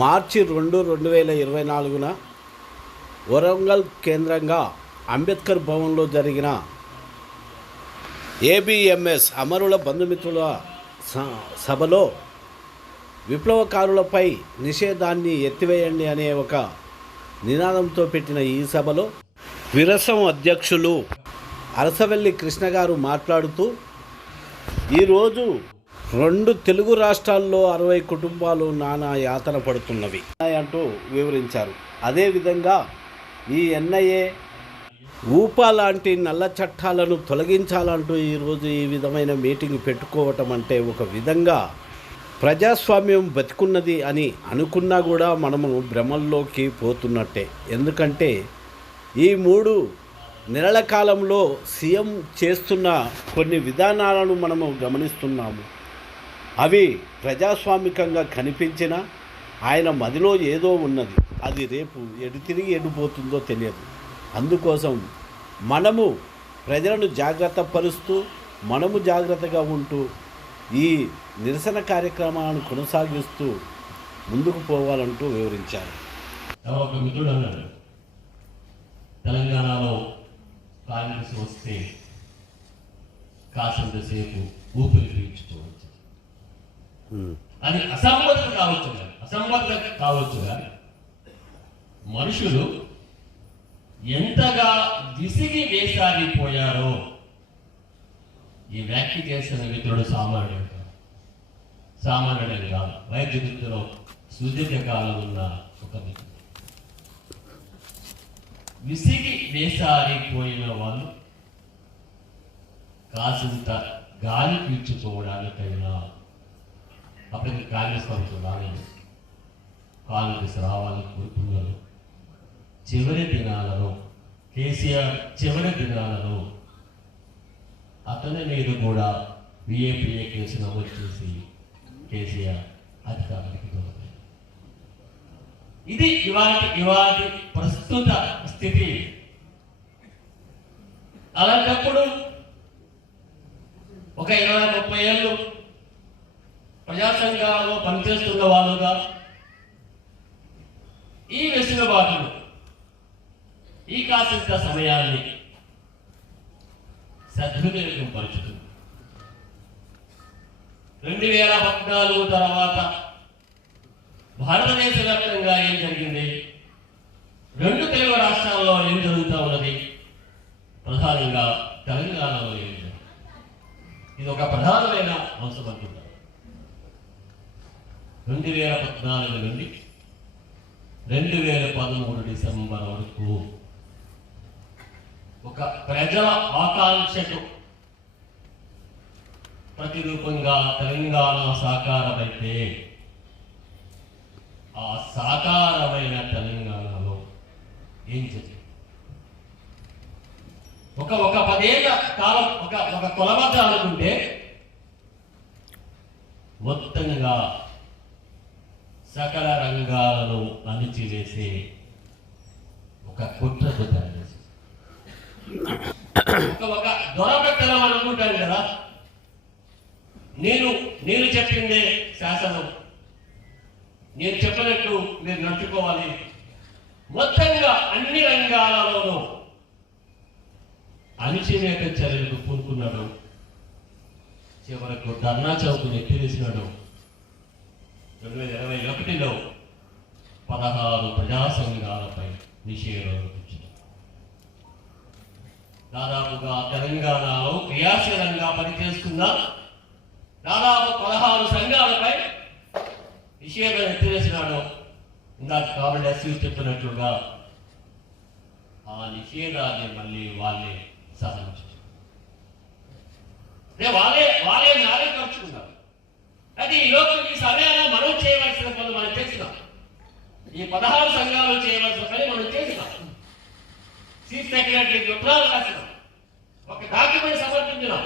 మార్చి 2, 2024న వరంగల్ కేంద్రంగా అంబేద్కర్ భవన్లో జరిగిన ఏబిఎంఎస్ అమరుల బంధుమిత్రుల సభలో విప్లవకారులపై నిషేధాన్ని ఎత్తివేయండి అనే ఒక నినాదంతో పెట్టిన ఈ సభలో విరసం అధ్యక్షులు అరసవెల్లి కృష్ణ గారు మాట్లాడుతూ ఈరోజు 2 తెలుగు రాష్ట్రాల్లో 60 కుటుంబాలు నానా యాతన పడుతున్నవి అంటూ వివరించారు. అదేవిధంగా ఈ ఎన్ఐఏ ఊపా లాంటి నల్ల చట్టాలను తొలగించాలంటూ ఈరోజు ఈ విధమైన మీటింగ్ పెట్టుకోవటం అంటే ఒక విధంగా ప్రజాస్వామ్యం బతికున్నది అని అనుకున్నా కూడా మనము భ్రమల్లోకి పోతున్నట్టే. ఎందుకంటే ఈ 3 నెలల కాలంలో సీఎం చేస్తున్న కొన్ని విధానాలను మనము గమనిస్తున్నాము. అవి ప్రజాస్వామికంగా కనిపించినా ఆయన మదిలో ఏదో ఉన్నది, అది రేపు తిరిగి ఎడిపోతుందో తెలియదు. అందుకోసం మనము ప్రజలను జాగ్రత్త పరుస్తూ మనము జాగ్రత్తగా ఉంటూ ఈ నిరసన కార్యక్రమాలను కొనసాగిస్తూ ముందుకు పోవాలంటూ వివరించారు. ఒక మిత్రుడు అన్నాడు, తెలంగాణలో కాంగ్రెస్ వస్తే కాసంతసేపు ఊపిరి పీల్చుకోవచ్చు అది అసంబద్ధత కావచ్చు కానీ మనుషులు ఎంతగా విసిగి వేసారిపోయారో ఈ వ్యాఖ్య చేసిన మిత్రుడు సామాన్యుడు కాదు. వైద్య వృత్తిలో సుదీర్ఘకాలం ఉన్న ఒక మిత్రుడు. విసిగి వేసారిపోయిన వాళ్ళు కాసింత గాలి పీల్చుకోవడానికైనా అప్పటికి కాంగ్రెస్ ప్రభుత్వం రాలేదు. కాంగ్రెస్ రావాలి కోరుకున్నారు. చివరి దినాలలో కేసీఆర్ చివరి దినాలలో అతని మీద కూడా విఏపీఏ కేసు నమోదు చేసి కేసీఆర్ అధికారానికి దొరకలేదు. ఇది ఇవాటి ప్రస్తుత స్థితి. అలాంటప్పుడు ఒక 20-30 ఏళ్ళు ప్రజా సంఘాలలో పనిచేస్తున్న వాళ్ళుగా ఈ వెసులుబాటును ఈ కాసింత సమయాన్ని సద్వినియోగం పరుచుతుంది. 2014 తర్వాత భారతదేశ వ్యాప్తంగా ఏం జరిగింది, 2 తెలుగు రాష్ట్రాల్లో ఏం జరుగుతూ ఉన్నది, ప్రధానంగా తెలంగాణలో ఏం జరుగుతుంది, ఇది ఒక ప్రధానమైన అంశం అంటున్నారు. 2014 నుండి 2013 డిసెంబర్ వరకు ఒక ప్రజల ఆకాంక్షకు ప్రతిరూపంగా తెలంగాణ సాకారమైతే ఆ సాకారమైన తెలంగాణలో ఏం జరిగింది? ఒక 10 ఏళ్ల కాలం ఒక కొలబద్ద అనుకుంటే మొత్తంగా సకల రంగాలను అణిచివేసే ఒక కుట్రకు తయారు చేసి ఒక దొరబెట్టడం అనుకుంటాను కదా. నేను చెప్పిందే శాసనం, నేను చెప్పినట్టు మీరు నడుచుకోవాలి. మొత్తంగా అన్ని రంగాలలోనూ అణిచివేత చర్యలకు పూనుకున్నాడు. చివరకు ధర్నా చౌక్ ఎత్తివేసినాడు. 2021లో 16 ప్రజా సంఘాలపై నిషేధం విధించారు. దాదాపుగా తెలంగాణలో క్రియాశీలంగా పనిచేస్తున్న దాదాపు 16 సంఘాలపై నిషేధం ఎత్తివేసినాడు. ఇందాక కాబట్టి ఎస్సీ చెప్పినట్లుగా ఆ నిషేధాన్ని మళ్ళీ వాళ్ళే సహకరించారు. వాళ్ళే నారే ఖర్చుకున్నారు. అది ఈలోపు ఈ సమయంలో మనం చేయవలసిన పనులు మనం చేసినాం. ఈ 16 సంఘాలు చేయవలసిన పని మనం చేసినాం. చీఫ్ సెక్రటరీకి ఉత్తరాలు రాసినాం, ఒక డాక్యుమెంట్ సమర్పించినాం.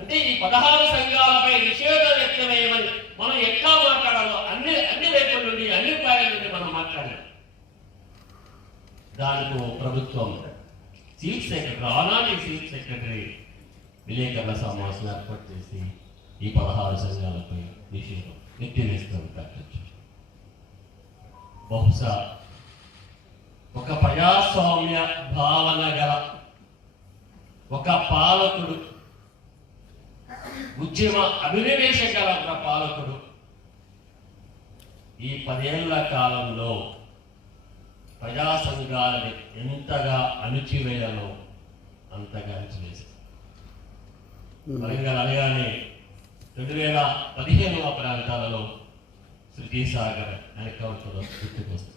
అంటే ఈ 16 సంఘాలపై నిషేధం ఎత్తివేయమని మనం ఎట్లా మాట్లాడాలో అన్ని వైపుల నుండి అన్ని పాయల నుండి మనం మాట్లాడాలి. దానికి ప్రభుత్వం చీఫ్ సెక్రటరీ, ఆనాటి చీఫ్ సెక్రటరీ విలేకరుల సమావేశం ఏర్పాటు చేసి ఈ 16 సంఘాలపై నిషేధం ఎత్తివేస్తాం ప్రకటించారు. బహుశా ఒక ప్రజాస్వామ్య భావన గల ఒక పాలకుడు, ఉద్యమ అభినవేశ గల ఒక పాలకుడు ఈ 10 ఏళ్ల కాలంలో ప్రజా సంఘాలని ఎంతగా అణిచివేయాలో అంతగా అణిచివేశారు. వరంగల్ అనగానే 2015 ప్రాంతాలలో శృతి సాగర్ ఎన్కౌంటర్లో గుర్తుకొస్తుంది.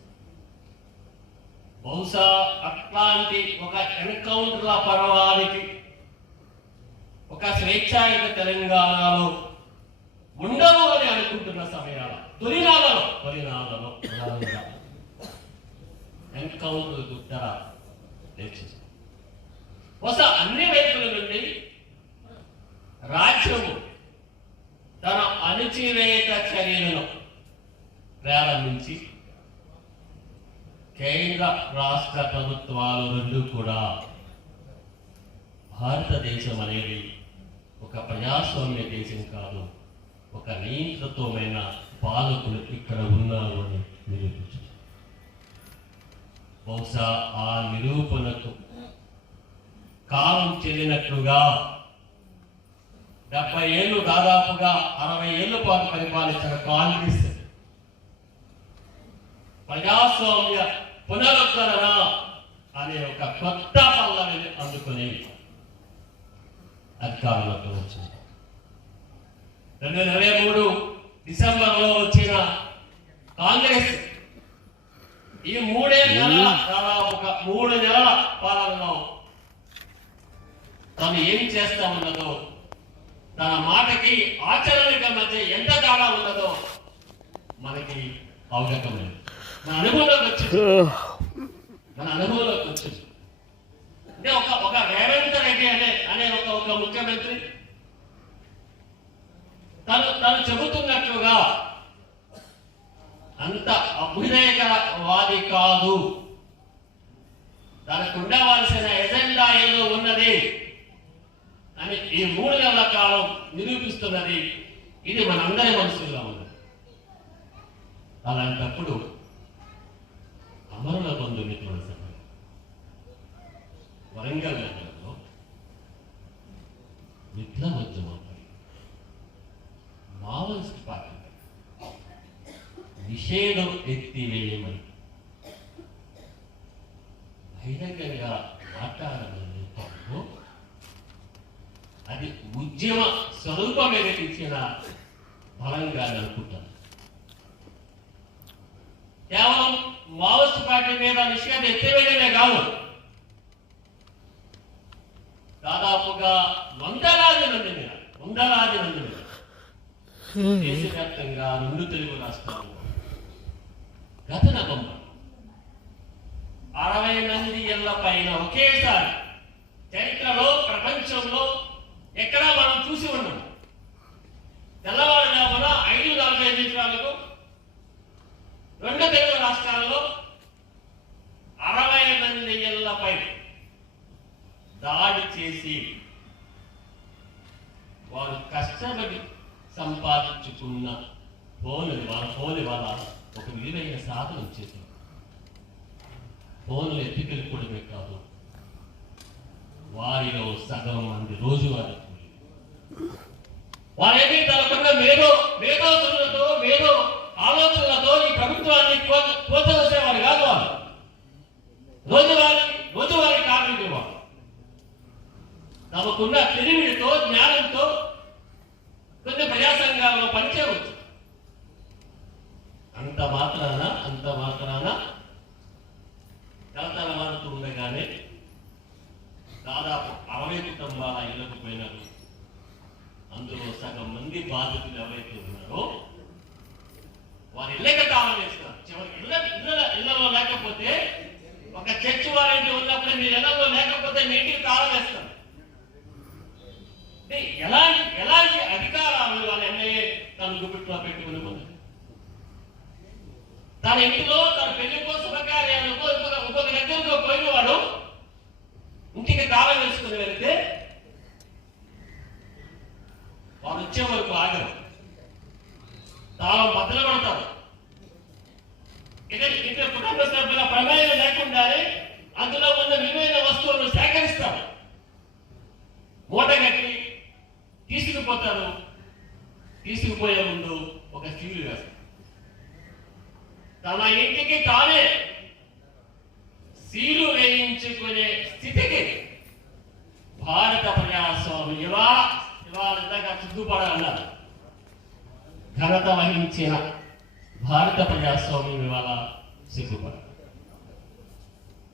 బహుశా అట్లాంటి ఒక ఎన్కౌంటర్ల పర్వానికి ఒక స్వేచ్ఛాయుత తెలంగాణలో ఉండవు అని అనుకుంటున్న సమయాల తొలినాళ్ళలో ఎన్కౌంటర్ గుట్టర లేచింది. బహుశా అన్ని వైపుల నుండి రాజ్యము తన అణచివేత చర్యలను ప్రారంభించి కేంద్ర రాష్ట్ర ప్రభుత్వాలు రెండు కూడా భారతదేశం అనేది ఒక ప్రజాస్వామ్య దేశం కాదు, ఒక నియంత్రితమైన పాలకులు ఇక్కడ ఉన్నారు అని నిరూపించారు. బహుశా ఆ నిరూపణకు కాలం చెల్లినట్లుగా 70 ఏళ్ళు, దాదాపుగా 60 ఏళ్ల పాటు పరిపాలించిన కాంగ్రెస్ ప్రజాస్వామ్య పునరుద్ధరణ అనే ఒక కొత్త పల్లవిని అందుకుని అధికారంలోకి వచ్చింది. 2023 డిసెంబర్లో వచ్చిన కాంగ్రెస్ ఈ 3 నెలల దాదాపుగా 3 నెలల పాలనలో తాను ఏం చేస్తా ఉన్నదో, తన మాటకి ఆచరణకి మధ్య ఎంత తేడా ఉన్నదో మనకి అవగతమైంది. మన అనుభవంలోకి వచ్చింది. అంటే ఒక రేవంత్ రెడ్డి అనే ఒక ముఖ్యమంత్రి తను చెబుతున్నట్లుగా అంత అభ్యుదయకరవాది కాదు, తనకు ఉండవలసిన ఎజెండా ఏదో ఉన్నది అని ఈ 3 నెలల కాలం నిరూపిస్తున్నది. ఇది మనందరి మనసులో ఉన్నది. అలాంటప్పుడు అమరుల బంధుమిత్రుల సభ వరంగల్ నగరంలో విప్లవోద్యమంపై, మావోయిస్ట్ పార్టీపై నిషేధం ఎత్తివేయమని బహిరంగంగా మాట్లాడడం నేపథ్యంలో అది ఉద్యమ స్వరూపం ఇచ్చిన బలంగా అనుకుంటాను. కేవలం మావోయిస్ట్ పార్టీ మీద నిషేధం ఎత్తివేయడమే కాదు, దాదాపుగా వందలాది మంది మీద దేశవ్యాప్తంగా 2 తెలుగు రాష్ట్రాల్లో గత నవంబర్ 60 మంది ఇళ్ల పైన ఒకేసారి చరిత్రలో, ప్రపంచంలో ఎక్కడా మనం చూసి ఉన్నాం. తెల్లవారుజామున 5:45 నిమిషాలకు 2 తెలుగు రాష్ట్రాల్లో 60 మంది ఇళ్లపై దాడి చేసి వారు కష్టపడి సంపాదించుకున్న ఫోన్ వాళ్ళ ఒక విలువైన సాధనం చేశారు. ఫోన్లు ఎత్తుకెళ్ళిపోవడమే కాదు, వారిలో సగం మంది రోజువారీ వారేమీ తనకున్న మేధోతులతో ఆలోచనలతో ఈ ప్రభుత్వాన్ని ప్రోత్సహించేవారు కాదు. వాళ్ళు రోజువారీ కార్మికులు. వాళ్ళు తమకున్న తెలివితో, జ్ఞానంతో కొన్ని ప్రజా సంఘాలలో పనిచేయవచ్చు. అంత మాత్రాన తెలతెలవారుతూ ఉండగానే దాదాపు 60 కుటుంబాల ఇళ్లకు పోయినారు. అందులో సగం మంది బాధితులు ఎవరైతే ఉన్నారో వారి ఇళ్ళకి తాళం వేస్తున్నారు. చివరికి ఇళ్లలో లేకపోతే, ఒక చర్చి వారింటి ఉన్నప్పుడు మీ ఇళ్లలో లేకపోతే మీ ఇంటికి తాళం వేస్తారు. ఎలాంటి అధికారాలు వాళ్ళ ఎమ్మెల్యే తన గుప్పిట్లో పెట్టుకుని ఉంది. తన ఇంటిలో తన పెళ్లికో శుభకార్యాలకో ఇంకొక దగ్గరకో పోయిన వాడు ఇంటికి తాళం వేసుకుని వెళితే వారు వచ్చే వరకు ఆగరు, తాళం బద్దలు కొడతారు. ఇద్దరు కుటుంబ సభ్యుల ప్రమేయం లేకుండానే అందులో ఉన్న విలువైన వస్తువులను సేకరిస్తారు, మూటగట్టి తీసుకుపోతారు. తీసుకుపోయే ముందు ఒక సీలు వేస్తారు. తన ఇంటికి తానే సీలు వేయించుకునే స్థితికి భారత ప్రజాస్వామ్యం ఇవాళ సిగ్గుపడాలన్నారు. ఘనత వహించిన భారత ప్రజాస్వామ్యం ఇవాళ సిగ్గుపడ.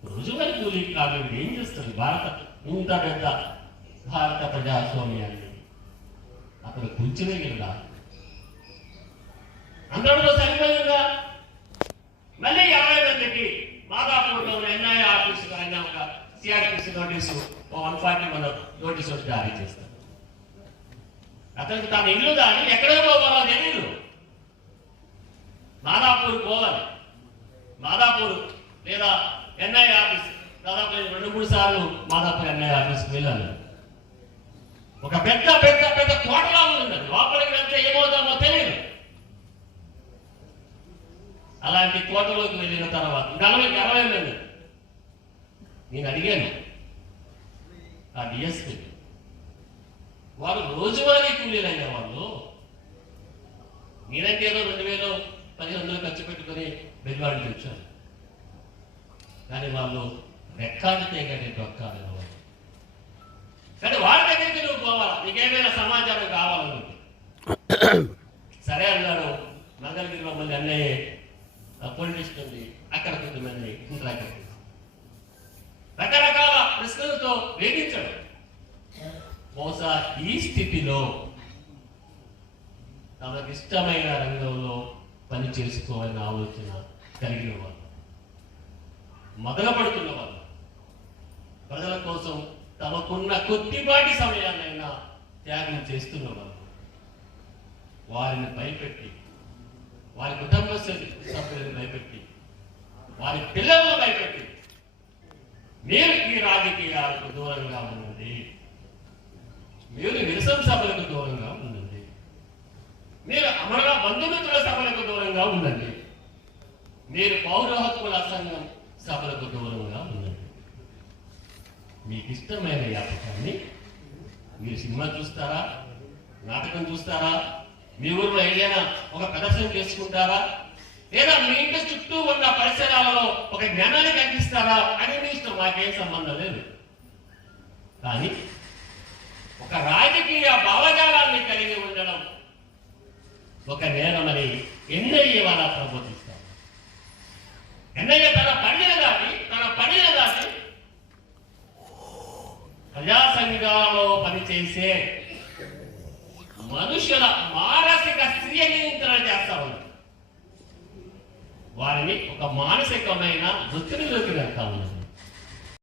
రోజువారీ కూలీ కార్మికుడు ఏం చేస్తుంది? ఇంత పెద్ద భారత ప్రజాస్వామ్యాన్ని అక్కడ కూర్చునేలా అందరిలో సరిపోయిందా? మళ్ళీ 50 మందికి మాదాపూర్లో ఎన్ఐఏ ఆఫీసు ఆయన ఒక సిఆర్పిసి నోటీసు 141 నోటీసు జారీ చేస్తారు. అతనికి తన ఇల్లు దాని ఎక్కడికి పోవాలో తెలియదు. మాదాపూర్ పోవాలి, మాదాపూర్ లేదా ఎన్ఐఏ ఆఫీస్ దాదాపు 2-3 సార్లు మాదాపూర్ ఎన్ఐఏ ఆఫీస్కి వెళ్ళాలి. ఒక పెద్ద పెద్ద పెద్ద కోటలా ఉంది, లోపలికి వెళ్తే ఏమవుతామో తెలియదు. అలాంటి కోటలోకి వెళ్ళిన తర్వాత 40 మంది నేను అడిగాను ఆ డిఎస్పీ, వారు రోజువారీ కూలీలైన వాళ్ళు, నేనంటే ఏదో 2000-1500 ఖర్చు పెట్టుకుని బెల్వాడికి వచ్చారు, కానీ వాళ్ళు రెక్కాడితే కానీ డొక్కాలి. కానీ వారి దగ్గరికి నువ్వు పోవాలి, నీకేమైనా సమాచారం కావాలనుకుంటే. సరే అన్నాడు. మంగళగిరిలో మళ్ళీ అన్నయ్య పోలీస్ స్టేషన్ ఉంది, అక్కడ కొంతమంది రకరకాల ప్రశ్నలతో వేధించాడు. బహుశా ఈ స్థితిలో తమకు ఇష్టమైన రంగంలో పని చేసుకోవాలని ఆలోచన కలిగిన వాళ్ళు, మొదలుపడుతున్న వాళ్ళు, ప్రజల కోసం తమకున్న కొద్దిపాటి సమయాన్నైనా త్యాగం చేస్తున్న వాళ్ళు, వారిని భయపెట్టి, వారి కుటుంబ సభ్యులను భయపెట్టి, వారి పిల్లలను భయపెట్టి మీరు ఈ రాజకీయాలకు దూరంగా ఉండండి, మీరు నిరసన సభలకు దూరంగా ఉండండి, మీరు అమర బంధుమిత్రుల సభలకు దూరంగా ఉండండి, మీరు పౌర హక్కుల సంఘం సభలకు దూరంగా ఉండండి. మీకు ఇష్టమైన వ్యాపకాన్ని మీరు సినిమా చూస్తారా, నాటకం చూస్తారా, మీ ఊరిలో ఏదైనా ఒక ప్రదర్శన చేసుకుంటారా, లేదా మీ ఇంటి చుట్టూ ఉన్న పరిసరాలలో ఒక జ్ఞానాన్ని కల్పిస్తారా అని మీ ఇష్టం, మాకేం సంబంధం లేదు. కానీ ఒక రాజకీయ భావజాలాన్ని కలిగి ఉండడం ఒక నేరమని ఎన్ఐఏ వాళ్ళ ప్రబోధిస్తారు. ఎన్ఐఏ తన పనిని దాటి ప్రజా సంఘాలలో పనిచేసే మనుషుల మానసిక స్త్రీయ నియంత్రణ చేస్తా ఉన్నారు. వారిని ఒక మానసికమైన వృత్తిలోకి వెళ్తా ఉన్నారు.